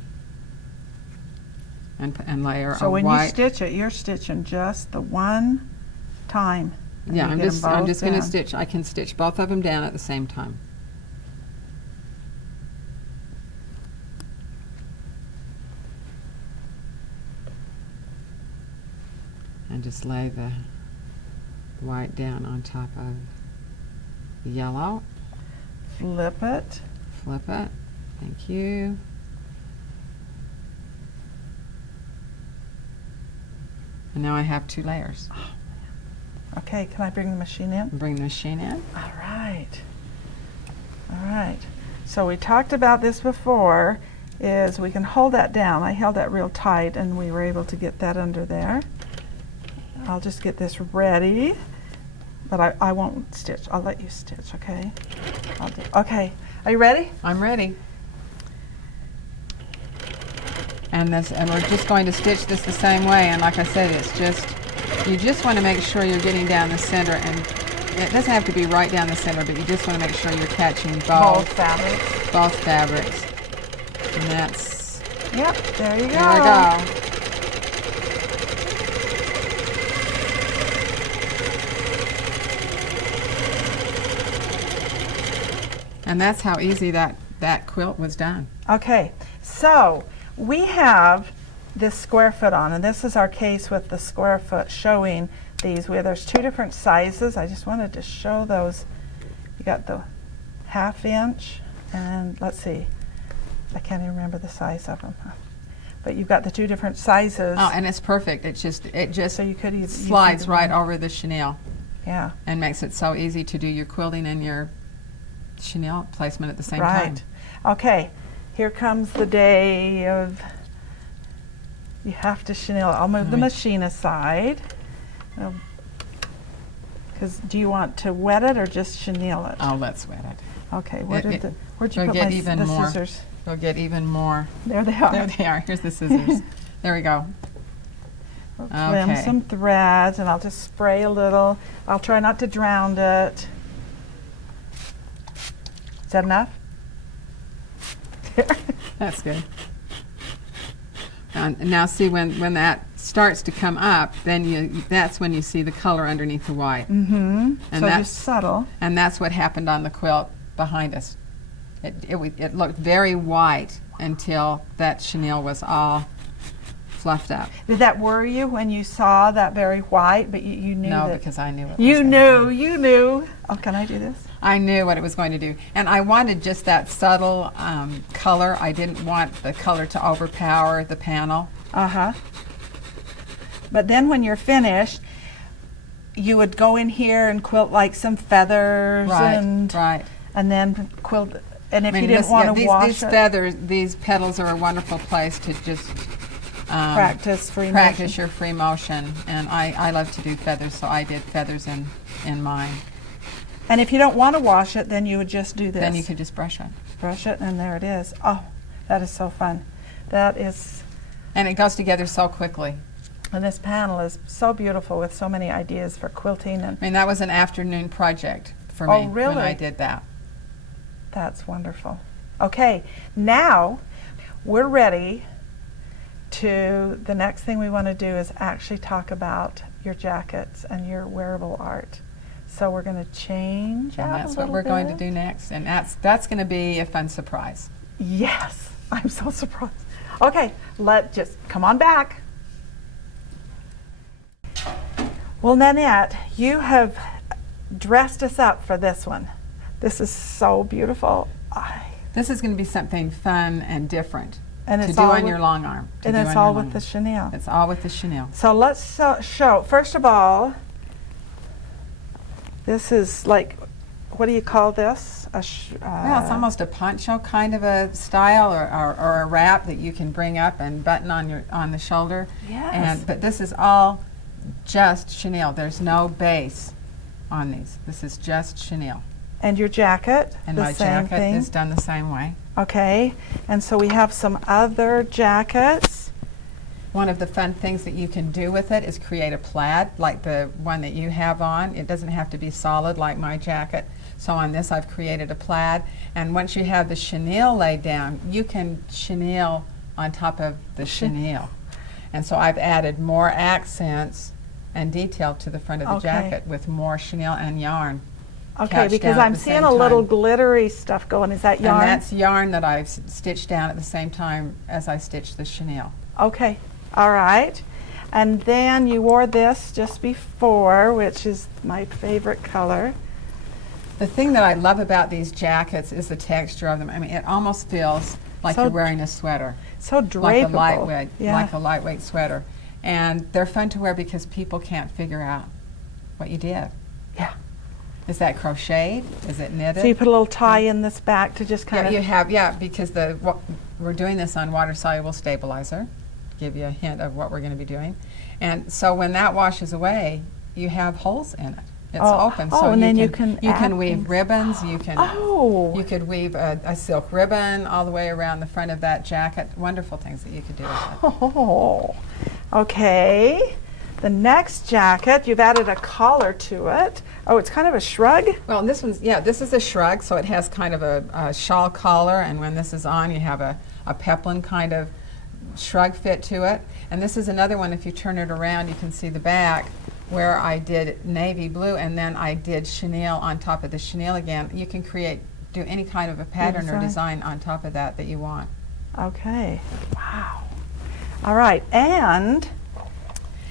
And layer a white. So when you stitch it, you're stitching just the one time. Yeah, I'm just going to stitch. I can stitch both of them down at the same time. And just lay the white down on top of the yellow. Flip it. Flip it. Thank you. And now I have 2 layers. Okay, can I bring the machine in? Bring the machine in. All right. All right. So we talked about this before, is we can hold that down. I held that real tight and we were able to get that under there. I'll just get this ready, but I won't stitch. I'll let you stitch, okay? Okay, are you ready? I'm ready. And we're just going to stitch this the same way, and like I said, it's just, you just want to make sure you're getting down the center, and it doesn't have to be right down the center, but you just want to make sure you're catching both fabrics. Both fabrics. And that's... Yep, there you go. There we go. And that's how easy that quilt was done. Okay, so we have this square foot on, and this is our case with the square foot showing these. There's two different sizes. I just wanted to show those. You got the 1/2 inch, and let's see, I can't even remember the size of them. But you've got the two different sizes. Oh, and it's perfect. It just So you could use slides right over the chenille. Yeah. And makes it so easy to do your quilting and your chenille placement at the same time. Right. Okay, here comes the day of, you have to chenille. I'll move the machine aside. Because do you want to wet it or just chenille it? Oh, let's wet it. Okay, where'd you You'll put get even the more. scissors? You'll get even more. There they are. There they are. Here's the scissors. There we go. Trim Okay. some threads, and I'll just spray a little. I'll try not to drown it. Is that enough? That's good. And now see when that starts to come up, then that's when you see the color underneath the white. Mm-hmm. And So that's just subtle. And that's what happened on the quilt behind us. It looked very white until that chenille was all fluffed up. Did that worry you when you saw that very white, but you knew No, that? because I knew it. You knew. Oh, can I do this? I knew what it was going to do. And I wanted just that subtle color. I didn't want the color to overpower the panel. Uh-huh. But then when you're finished, you would go in here and quilt like some feathers Right. and then quilt. And if I mean, you didn't want to wash these it, feathers, these petals are a wonderful place to just practice free practice motion. your free motion. And I love to do feathers, so I did feathers in mine. And if you don't want to wash it, then you would just do this. Then you could just brush it. Brush it, and there it is. Oh, that is so fun. That is, And it goes together so quickly. and this panel is so beautiful with so many ideas for quilting, and I mean, that was an afternoon project for Oh, me really? when I did that. that's wonderful. Okay, now we're ready to, the next thing we want to do is actually talk about your jackets and your wearable art. So we're going to change And out that's a what little we're going to bit. do next. And that's going to be a fun surprise. Yes, I'm so surprised. Okay, just come on back. Well, Nannette, you have dressed us up for this one. This is so beautiful. This is going to be something fun and different And to it's do all on with- your long arm. And it's all with the chenille. It's all with the chenille. So let's show, first of all, this is like, what do you call this? Well, it's almost a poncho kind of a style, or a wrap that you can bring up and button on the shoulder. Yes. But this is all just chenille. There's no base on these. This is just chenille. And your jacket, And the my same jacket thing. is done the same way. Okay, and so we have some other jackets. One of the fun things that you can do with it is create a plaid, like the one that you have on. It doesn't have to be solid like my jacket. So on this I've created a plaid. And once you have the chenille laid down, you can chenille on top of the chenille. And so I've added more accents and detail to the front of the Okay. jacket with more chenille and yarn. Okay, Couched because down at I'm the seeing same a little time. glittery stuff going. Is that yarn? And that's yarn that I've stitched down at the same time as I stitched the chenille. Okay, all right. And then you wore this just before, which is my favorite color. The thing that I love about these jackets is the texture of them. I mean, it almost feels like So you're wearing a sweater, So like drapeable. like a lightweight sweater. And they're fun to wear because people can't figure out what you did. Yeah. Is that crocheted? Is it knitted? So you put a little tie in this back to just kind Yeah, of. you have, because we're doing this on water-soluble stabilizer. Give you a hint of what we're going to be doing. And so when that washes away, you have holes in it. It's open, so and then you can add weave things. ribbons. You can Oh. could weave a silk ribbon all the way around the front of that jacket. Wonderful things that you could do with it. Oh, okay. The next jacket, you've added a collar to it. Oh, it's kind of a shrug. Well, this is a shrug, so it has kind of a shawl collar, and when this is on, you have a peplin kind of shrug fit to it. And this is another one, if you turn it around, you can see the back, where I did navy blue, and then I did chenille on top of the chenille again. You can create do any kind of a pattern or design. design on top of that you want. Okay. Wow. All right. And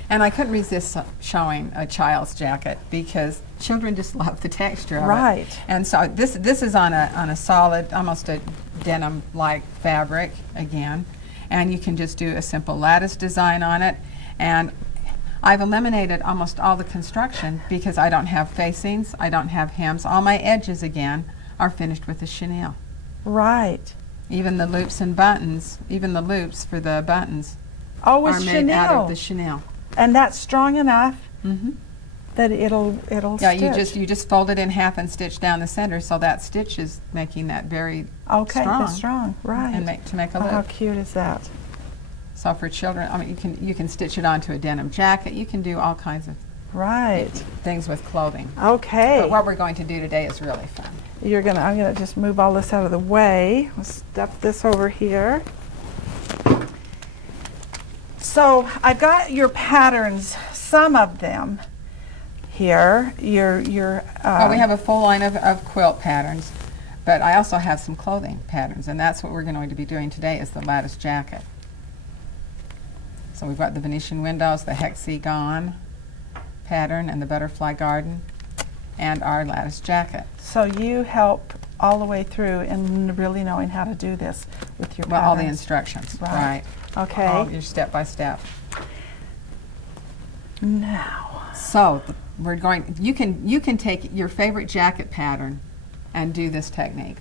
I couldn't resist showing a child's jacket because children just love the texture of right. it. And so this is on a solid, almost a denim-like fabric again, and you can just do a simple lattice design on it. And I've eliminated almost all the construction because I don't have facings, I don't have hems. All my edges again are finished with the chenille. Right. Even the loops and buttons, even the loops for the buttons Oh, are it's made out of the chenille. chenille. And that's strong enough Mm-hmm. that it'll Yeah, stitch. you just fold it in half and stitch down the center, so that stitch is making that very Okay, strong. that's strong. Right. And to make a Oh, how loop. cute is that? So for children, I mean, you can stitch it onto a denim jacket. You can do all kinds of Right. things with clothing. Okay. But what we're going to do today is really fun. I'm gonna just move all this out of the way. We'll step this over here. So I've got your patterns, some of them here. Your Well, we have a full line of quilt patterns, but I also have some clothing patterns, and that's what we're going to be doing today is the lattice jacket. So we've got the Venetian windows, the hexagon pattern, and the butterfly garden, and our lattice jacket. So you help all the way through in really knowing how to do this with your Well, all the patterns. instructions, Right. right? Okay. All your step by step. Now. So we're going. You can take your favorite jacket pattern, and do this technique.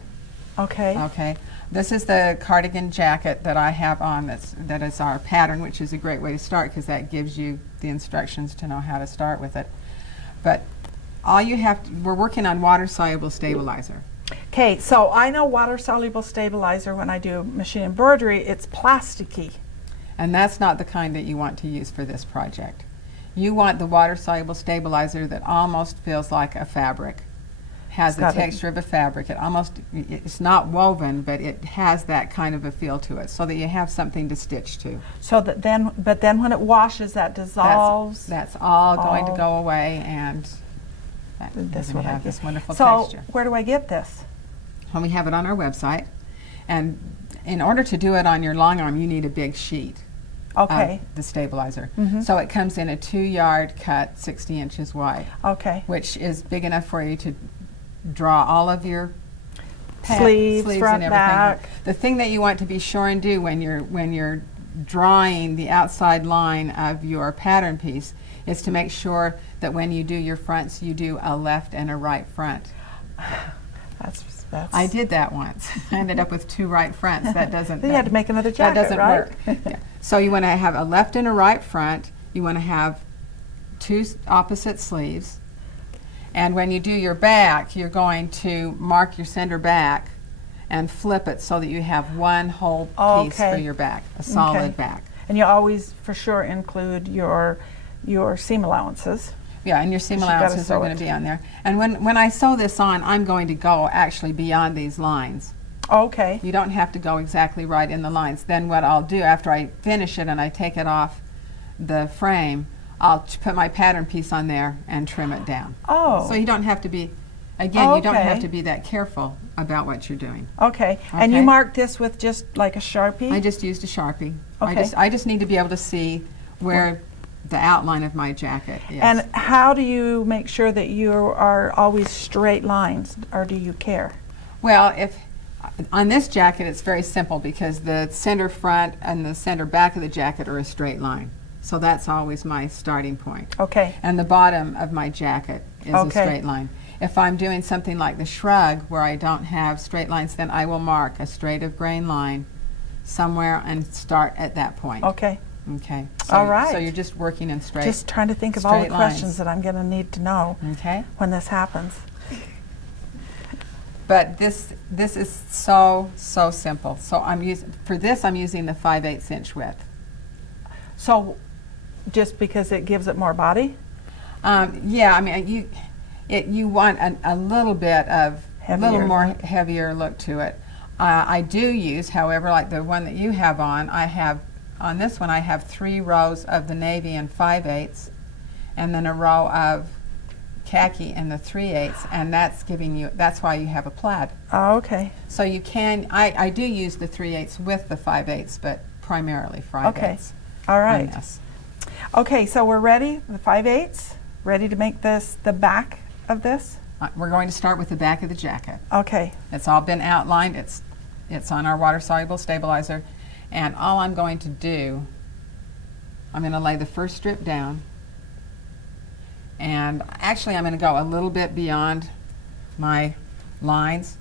Okay. Okay. This is the cardigan jacket that I have on. That is our pattern, which is a great way to start because that gives you the instructions to know how to start with it. But all you have to, we're working on water soluble stabilizer. Okay, so I know water-soluble stabilizer when I do machine embroidery, it's plasticky. And that's not the kind that you want to use for this project. You want the water-soluble stabilizer that almost feels like a fabric. Has the texture of a fabric. It's not woven, but it has that kind of a feel to it, so that you have something to stitch to. So that but then when it washes, that dissolves. That's all going to go away, and That's you're what gonna I have get. this wonderful So texture. where do I get this? Well, we have it on our website, and in order to do it on your Longarm, you need a big sheet. Okay. Of the stabilizer. Mhm. So it comes in a 2-yard cut, 60 inches wide, Okay. which is big enough for you to draw all of your Sleeves, front, and everything. back. The thing that you want to be sure and do when you're drawing the outside line of your pattern piece is to make sure that when you do your fronts, you do a left and a right front. That's. I did that once. I ended up with 2 right fronts. That doesn't. Then you had to make another jacket, that doesn't right? work. Yeah. So you want to have a left and a right front. You want to have 2 opposite sleeves. And when you do your back, you're going to mark your center back and flip it so that you have one whole piece for your back, a solid back. And you always, for sure, include your seam allowances. Yeah, and your seam Because you've gotta allowances are sew going it. to be on there. And when I sew this on, I'm going to go actually beyond these lines. Okay. You don't have to go exactly right in the lines. Then what I'll do after I finish it and I take it off the frame, I'll put my pattern piece on there and trim it down. Oh. So you don't have to be, again, you don't have Okay. to be that careful about what you're doing. Okay. And you Okay. marked this with just like a Sharpie? I just used a Sharpie. Okay. I just need to be able to see where the outline of my jacket is. And how do you make sure that you are always straight lines, or do you care? Well, on this jacket, it's very simple because the center front and the center back of the jacket are a straight line. So that's always my starting point. Okay. And the bottom of my jacket is a Okay. straight line. If I'm doing something like the shrug where I don't have straight lines, then I will mark a straight of grain line somewhere and start at that point. Okay. Okay. All right. So you're just working in straight. Just trying to think of all the straight lines. questions that I'm going to need to know Okay. when this happens. But this is so simple. So I'm using the 5/8 inch width. So just because it gives it more body? Yeah, I mean you want a little bit of Heavier. a little more heavier look to it. I do use, however, like the one that you have on. On this one I have 3 rows of the navy and 5/8, and then a row of khaki and the 3/8, and that's giving you, that's why you have a plaid. Oh, okay. So you can, I do use the 3/8 with the 5/8, but primarily 5/8. Okay. All right. On this. Okay, so we're ready, the 5/8, ready to make this the back of this? We're going to start with the back of the jacket. Okay. It's all been outlined. It's on our water-soluble stabilizer. And all I'm going to do, I'm going to lay the first strip down. And actually, I'm going to go a little bit beyond my lines,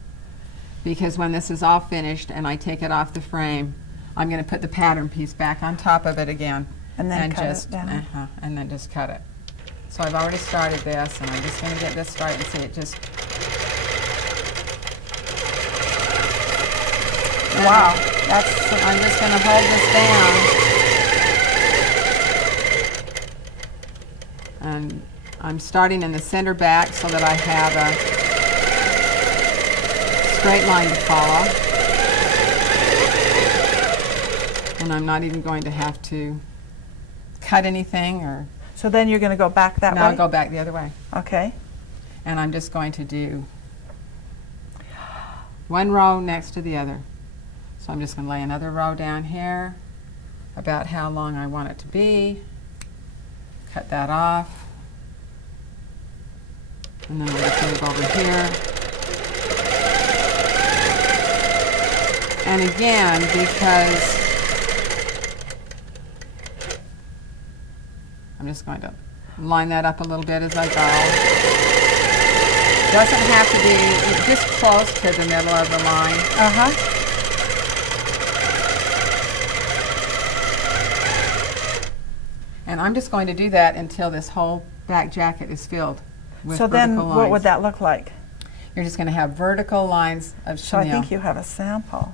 because when this is all finished and I take it off the frame, I'm going to put the pattern piece back on top of it again. And then cut just, it down. and then just cut it. So I've already started this, and I'm just going to get this started and see it just. Wow. That's. I'm just going to hold this down. And I'm starting in the center back so that I have a straight line to follow. And I'm not even going to have to cut anything or. So then you're going to go back that way? Now I'll go back the other way. Okay. And I'm just going to do one row next to the other. So I'm just going to lay another row down here about how long I want it to be. Cut that off. And then I'm just going to go over here. And again, because I'm just going to line that up a little bit as I go. Doesn't have to be just close to the middle of the line. And I'm just going to do that until this whole back jacket is filled with So vertical then lines. what would that look like? You're just going to have vertical lines of So I chenille. think you have a sample.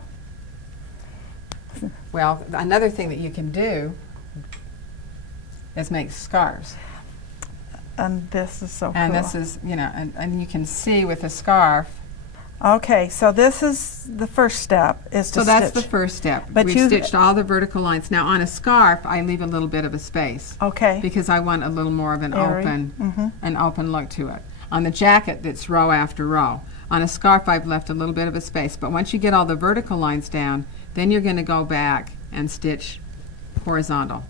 Well, another thing that you can do is make scarves. And this is so cool. And this is, you know, and you can see with a scarf. Okay, so this is the first step, is to So that's stitch. the first step. But We've you- stitched all the vertical lines. Now on a scarf, I leave a little bit of a space Okay. because I want a little more of an Airy. an open look to it. On the jacket, that's row after row. On a scarf, I've left a little bit of a space. But once you get all the vertical lines down, then you're going to go back and stitch horizontal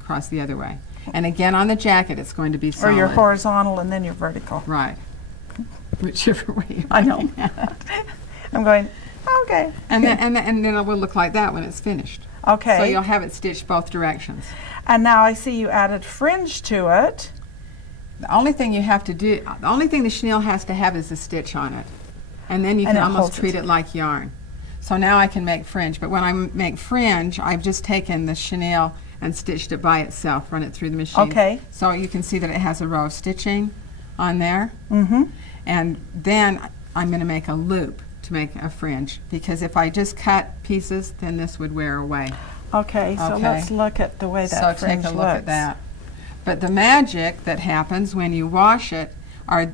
across the other way. And again, on the jacket, it's going to be Or solid. you're horizontal and then you're vertical. Right. Whichever way you I know. I'm going, okay. and then it will look like that when it's finished. Okay. So you'll have it stitched both directions. And now I see you added fringe to it. The only thing you have to do, the only thing the chenille has to have is a stitch on it. And then you And can it almost holds treat it. it like yarn. So now I can make fringe. But when I make fringe, I've just taken the chenille and stitched it by itself, run it through the machine. Okay. So you can see that it has a row of stitching on there. Mm-hmm. And then I'm going to make a loop to make a fringe, because if I just cut pieces, then this would wear away. Okay, so Okay. let's look at the way that So fringe take a looks. look at that. But the magic that happens when you wash it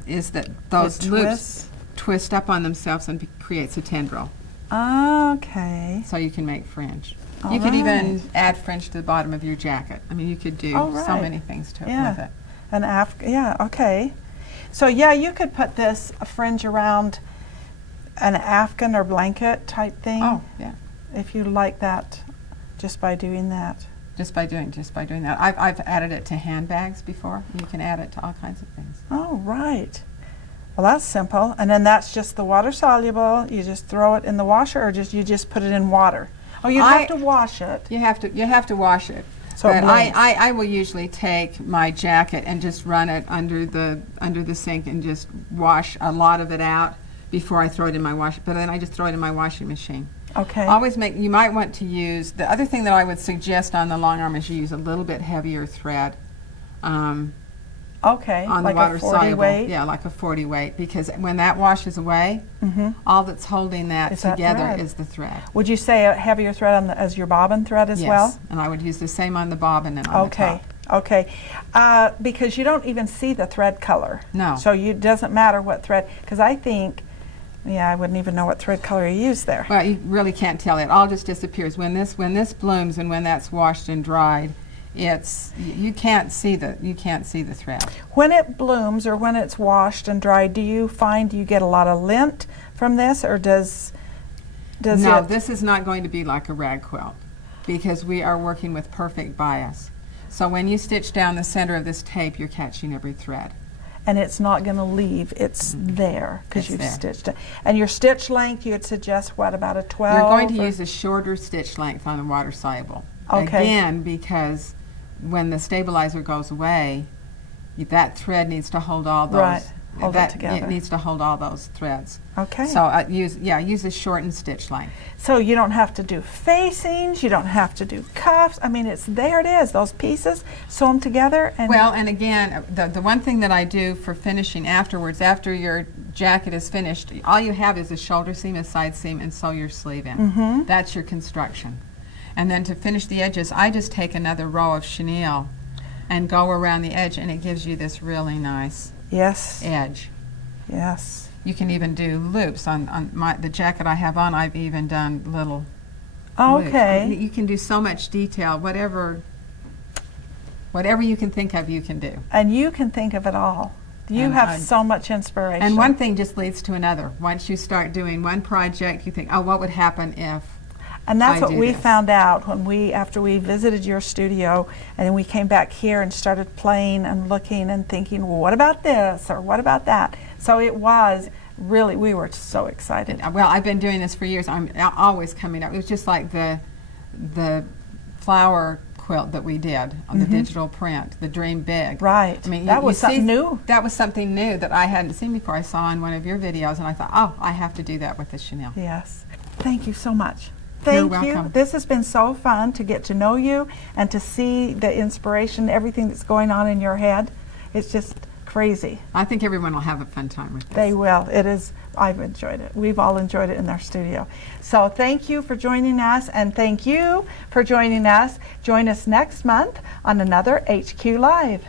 is that those It loops twists? twist up on themselves and creates a tendril. Okay. So you can make fringe. All You could even right. add fringe to the bottom of your jacket. I mean, you could do All so right. many things to it Yeah. with it. Yeah, okay. So yeah, you could put this a fringe around an afghan or blanket type thing. Oh, yeah. If you like that, just by doing that. Just by doing that. I've added it to handbags before. You can add it to all kinds of things. Oh, right. Well, that's simple. And then that's just the water soluble. You just throw it in the washer, or you just put it in water. Oh, you have to wash it. You have to wash it. So it But blends. I will usually take my jacket and just run it under the sink and just wash a lot of it out before I throw it in my wash. But then I just throw it in my washing machine. Okay. You might want to use, the other thing that I would suggest on the long arm is you use a little bit heavier thread Okay. on like the water a 40 soluble. weight. Yeah, like a 40 weight, because when that washes away, all that's holding that Is that together thread. is the thread. Would you say a heavier thread as your bobbin thread as Yes, well? and I would use the same on the bobbin and on the top. Okay. Because you don't even see the thread color. No. So it doesn't matter what thread, because I think, I wouldn't even know what thread color you use there. Well, you really can't tell. It all just disappears. When this blooms and when that's washed and dried, you can't see the thread. When it blooms or when it's washed and dried, do you find you get a lot of lint from this, or does No, it? this is not going to be like a rag quilt because we are working with perfect bias. So when you stitch down the center of this tape, you're catching every thread. And it's not going to leave. It's there because It's you've there. stitched it. And your stitch length, you'd suggest what, about a 12? You're going to or- use a shorter stitch length on the water soluble. Okay. Again, because when the stabilizer goes away, that thread needs to hold all those. Right. Hold it together. It needs to hold all those threads. Okay. So use a shortened stitch length. So you don't have to do facings, you don't have to do cuffs. I mean, there it is, those pieces, sew them together. And Well, and again, the one thing that I do for finishing afterwards, after your jacket is finished, all you have is a shoulder seam, a side seam, and sew your sleeve in. Mm-hmm. That's your construction. And then to finish the edges, I just take another row of chenille and go around the edge, and it gives you this really nice yes, edge. yes. You can even do loops on the jacket I have on. I've even done little Okay. loops. You can do so much detail, whatever you can think of, you can do. And you can think of it all. You And have so much inspiration. And one thing just leads to another. Once you start doing one project, you think, oh, what would happen if? And that's I what do we this. found out after we visited your studio, and then we came back here and started playing and looking and thinking, well, what about this or what about that? So it was really, we were so excited. Well, I've been doing this for years. I'm always coming up. It was just like the flower quilt that we did on the digital print, the Dream Big. Right. I mean, that was something new. That was something new that I hadn't seen before. I saw in one of your videos, and I thought, oh, I have to do that with the chenille. Yes. Thank you so much. You're Thank you. welcome. This has been so fun to get to know you and to see the inspiration, everything that's going on in your head. It's just crazy. I think everyone will have a fun time with this. They will. It is. I've enjoyed it. We've all enjoyed it in our studio. So thank you for joining us, and thank you for joining us. Join us next month on another HQ Live.